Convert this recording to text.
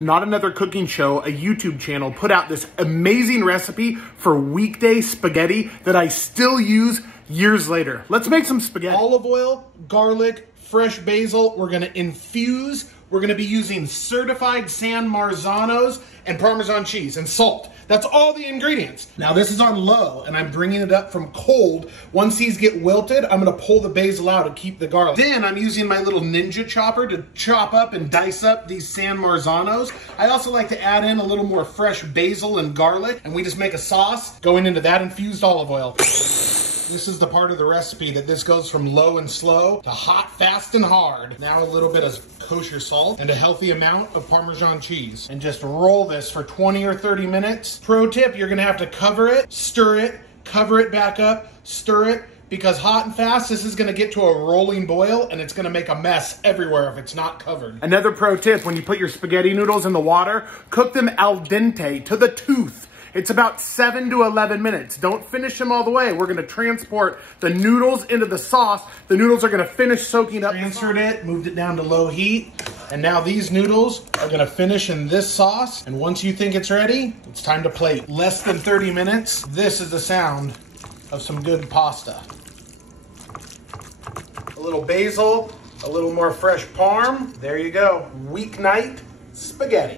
Not Another Cooking Show, a YouTube channel, put out this amazing recipe for weekday spaghetti that I still use years later. Let's make some spaghetti. Olive oil, garlic, fresh basil. We're gonna infuse. We're gonna be using certified San Marzanos and Parmesan cheese and salt. That's all the ingredients. Now this is on low and I'm bringing it up from cold. Once these get wilted, I'm gonna pull the basil out and keep the garlic. Then I'm using my little ninja chopper to chop up and dice up these San Marzanos. I also like to add in a little more fresh basil and garlic, and we just make a sauce going into that infused olive oil. This is the part of the recipe that this goes from low and slow to hot, fast, and hard. Now a little bit of kosher salt and a healthy amount of Parmesan cheese. And just roll this for 20 or 30 minutes. Pro tip, you're gonna have to cover it, stir it, cover it back up, stir it, because hot and fast, this is gonna get to a rolling boil and it's gonna make a mess everywhere if it's not covered. Another pro tip, when you put your spaghetti noodles in the water, cook them al dente, to the tooth. It's about 7 to 11 minutes. Don't finish them all the way. We're gonna transport the noodles into the sauce. The noodles are gonna finish soaking up. Transferred it, moved it down to low heat. And now these noodles are gonna finish in this sauce. And once you think it's ready, it's time to plate. Less than 30 minutes. This is the sound of some good pasta. A little basil, a little more fresh parm. There you go, weeknight spaghetti.